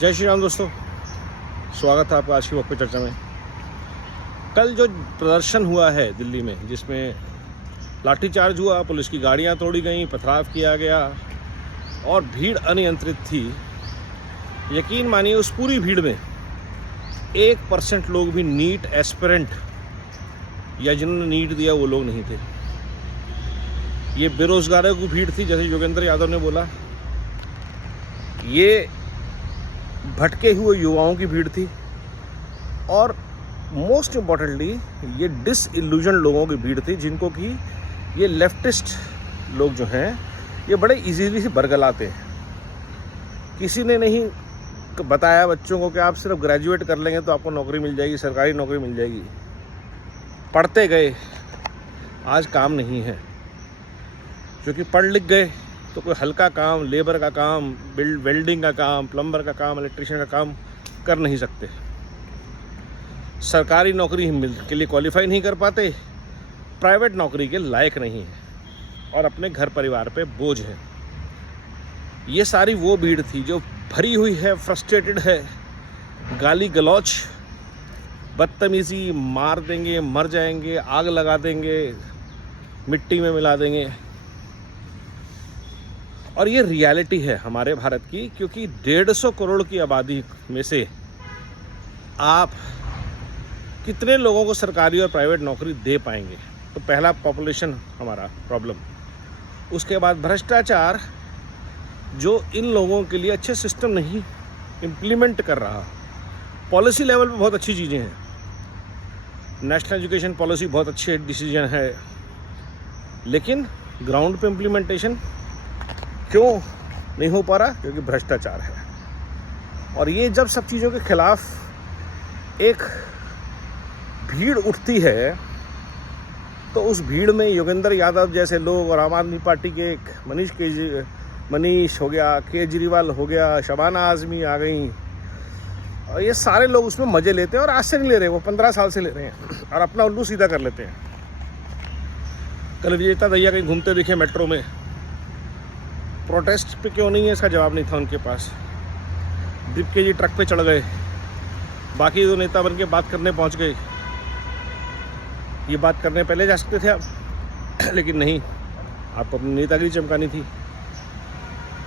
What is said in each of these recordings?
जय श्री राम दोस्तों, स्वागत है आपका आज की वक्त पे चर्चा में। कल जो प्रदर्शन हुआ है दिल्ली में, जिसमें लाठीचार्ज हुआ, पुलिस की गाड़ियां तोड़ी गईं, पथराव किया गया और भीड़ अनियंत्रित थी। यकीन मानिए उस पूरी भीड़ में 1% लोग भी नीट एस्पिरेंट या जिन्होंने नीट दिया वो लोग नहीं थे। ये बेरोजगारों की भीड़ थी, जैसे योगेंद्र यादव ने बोला। ये भटके हुए युवाओं की भीड़ थी और मोस्ट इम्पॉर्टेंटली ये डिसइल्यूजन लोगों की भीड़ थी, जिनको कि ये लेफ्टिस्ट लोग जो हैं ये बड़े इजीली से बरगलाते हैं। किसी ने नहीं बताया बच्चों को कि आप सिर्फ ग्रेजुएट कर लेंगे तो आपको नौकरी मिल जाएगी, सरकारी नौकरी मिल जाएगी। पढ़ते गए, आज काम नहीं है, क्योंकि पढ़ लिख गए तो कोई हल्का काम, लेबर का काम, वेल्डिंग का काम, प्लम्बर का काम, इलेक्ट्रिशियन का काम कर नहीं सकते। सरकारी नौकरी के लिए क्वालिफाई नहीं कर पाते, प्राइवेट नौकरी के लायक नहीं है और अपने घर परिवार पे बोझ है। ये सारी वो भीड़ थी जो भरी हुई है, फ्रस्ट्रेटेड है, गाली गलौच, बदतमीज़ी, मार देंगे, मर जाएंगे, आग लगा देंगे, मिट्टी में मिला देंगे। और ये रियलिटी है हमारे भारत की, क्योंकि 150 करोड़ की आबादी में से आप कितने लोगों को सरकारी और प्राइवेट नौकरी दे पाएंगे? तो पहला पॉपुलेशन हमारा प्रॉब्लम, उसके बाद भ्रष्टाचार, जो इन लोगों के लिए अच्छे सिस्टम नहीं इम्प्लीमेंट कर रहा। पॉलिसी लेवल पे बहुत अच्छी चीज़ें हैं, नेशनल एजुकेशन पॉलिसी बहुत अच्छे डिसीजन है, लेकिन ग्राउंड पे इम्प्लीमेंटेशन क्यों नहीं हो पा रहा? क्योंकि भ्रष्टाचार है। और ये जब सब चीज़ों के खिलाफ एक भीड़ उठती है तो उस भीड़ में योगेंद्र यादव जैसे लोग और आम आदमी पार्टी के एक मनीष हो गया, केजरीवाल हो गया, शबाना आजमी आ गई, और ये सारे लोग उसमें मज़े लेते हैं। और आज से नहीं ले रहे, वो 15 साल से ले रहे हैं और अपना उल्लू सीधा कर लेते हैं। कल विजेता दहिया कहीं घूमते दिखे मेट्रो में, प्रोटेस्ट पे क्यों नहीं है इसका जवाब नहीं था उनके पास। दीपके जी ट्रक पे चढ़ गए, बाकी दो नेता बन के बात करने पहुंच गए। ये बात करने पहले जा सकते थे आप, लेकिन नहीं, आपको अपनी नेतागिरी चमकानी थी।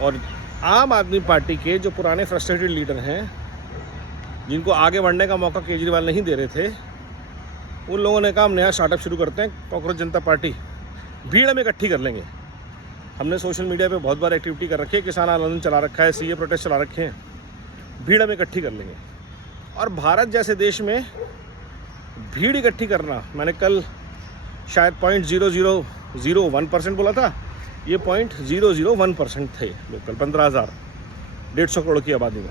और आम आदमी पार्टी के जो पुराने फ्रस्ट्रेटेड लीडर हैं, जिनको आगे बढ़ने का मौका केजरीवाल नहीं दे रहे थे, उन लोगों ने कहा हम नया स्टार्टअप शुरू करते हैं, कॉकरोच जनता पार्टी। भीड़ में इकट्ठी कर लेंगे। हमने सोशल मीडिया पे बहुत बार एक्टिविटी कर रखी है, किसान आंदोलन चला रखा है, सीए प्रोटेस्ट चला रखे हैं। भीड़ में इकट्ठी कर लेंगे। और भारत जैसे देश में भीड़ इकट्ठी करना, मैंने कल शायद 0.0001% बोला था, ये 0.001% थे लोकल, 15,000, 150 करोड़ की आबादी में।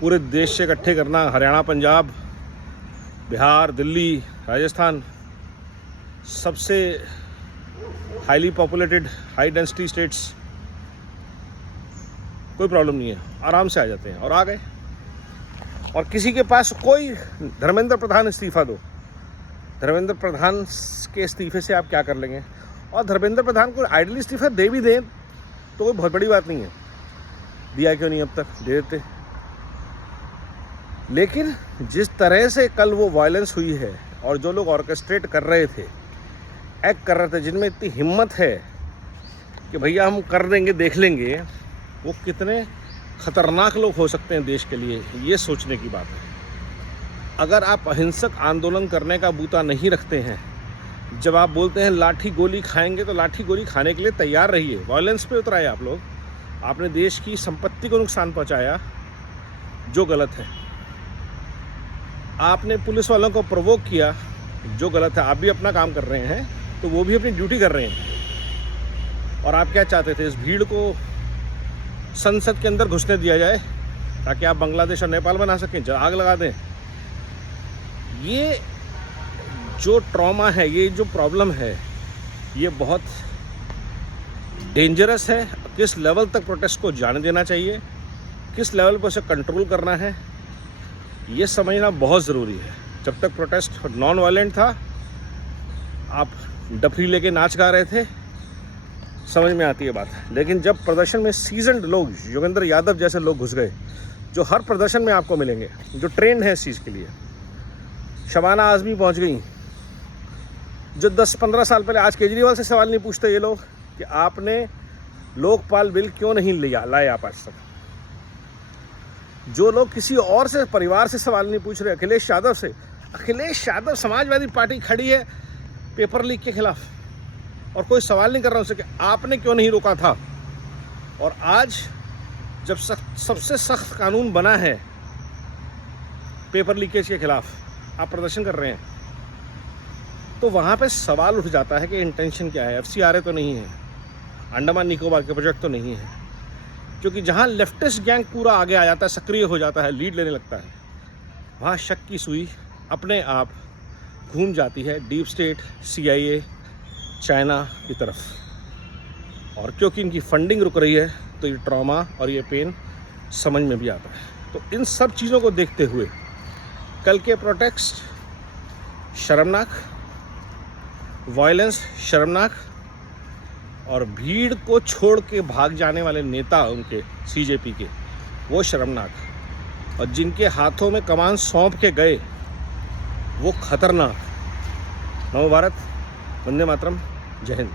पूरे देश से इकट्ठे करना, हरियाणा, पंजाब, बिहार, दिल्ली, राजस्थान, सबसे highly populated, high density states, कोई प्रॉब्लम नहीं है, आराम से आ जाते हैं। और आ गए। और किसी के पास कोई, धर्मेंद्र प्रधान इस्तीफा दो, धर्मेंद्र प्रधान के इस्तीफे से आप क्या कर लेंगे? और धर्मेंद्र प्रधान को आइडियली इस्तीफा दे भी दें तो कोई बहुत बड़ी बात नहीं है, दिया क्यों नहीं अब तक, दे देते। लेकिन जिस तरह से कल वो वायलेंस हुई है और जो लोग ऑर्केस्ट्रेट कर रहे थे, एक्ट कर रहे थे, जिनमें इतनी हिम्मत है कि भैया हम कर देंगे, देख लेंगे, वो कितने खतरनाक लोग हो सकते हैं देश के लिए, ये सोचने की बात है। अगर आप अहिंसक आंदोलन करने का बूता नहीं रखते हैं, जब आप बोलते हैं लाठी गोली खाएंगे, तो लाठी गोली खाने के लिए तैयार रहिए। वायलेंस पे उतराए आप लोग, आपने देश की संपत्ति को नुकसान पहुंचाया, जो गलत है। आपने पुलिस वालों को प्रोवोक किया, जो गलत है। आप भी अपना काम कर रहे हैं तो वो भी अपनी ड्यूटी कर रहे हैं। और आप क्या चाहते थे? इस भीड़ को संसद के अंदर घुसने दिया जाए ताकि आप बांग्लादेश और नेपाल बना सकें, आग लगा दें। ये जो ट्रॉमा है, ये जो प्रॉब्लम है, ये बहुत डेंजरस है। किस लेवल तक प्रोटेस्ट को जाने देना चाहिए, किस लेवल पर उसे कंट्रोल करना है, ये समझना बहुत ज़रूरी है। जब तक प्रोटेस्ट नॉन वायलेंट था, आप डफरी लेके नाच गा रहे थे, समझ में आती है बात। लेकिन जब प्रदर्शन में सीजन्ड लोग, योगेंद्र यादव जैसे लोग घुस गए, जो हर प्रदर्शन में आपको मिलेंगे, जो ट्रेंड है इस चीज़ के लिए। शबाना आज़मी पहुंच गई, जो 10-15 साल पहले, आज केजरीवाल से सवाल नहीं पूछते ये लोग कि आपने लोकपाल बिल क्यों नहीं लाए आप आज तक। जो लोग किसी और से, परिवार से सवाल नहीं पूछ रहे, अखिलेश यादव से। अखिलेश यादव, समाजवादी पार्टी खड़ी है पेपर लीक के खिलाफ, और कोई सवाल नहीं कर रहा उनसे कि आपने क्यों नहीं रोका था। और आज जब सबसे सख्त कानून बना है पेपर लीकेज के खिलाफ, आप प्रदर्शन कर रहे हैं, तो वहाँ पे सवाल उठ जाता है कि इंटेंशन क्या है। FCRA तो नहीं है, अंडमान निकोबार के प्रोजेक्ट तो नहीं है, क्योंकि जहाँ लेफ्टिस्ट गैंग पूरा आगे आ जाता है, सक्रिय हो जाता है, लीड लेने लगता है, वहाँ शक की सुई अपने आप घूम जाती है डीप स्टेट, CIA, चाइना की तरफ। और क्योंकि इनकी फंडिंग रुक रही है, तो ये ट्रॉमा और ये पेन समझ में भी आता है। तो इन सब चीज़ों को देखते हुए कल के प्रोटेस्ट शर्मनाक, वायलेंस शर्मनाक, और भीड़ को छोड़ के भाग जाने वाले नेता उनके CJP के, वो शर्मनाक, और जिनके हाथों में कमान सौंप के गए वो खतरनाक। नमो भारत, वंदे मातरम, जय हिंद।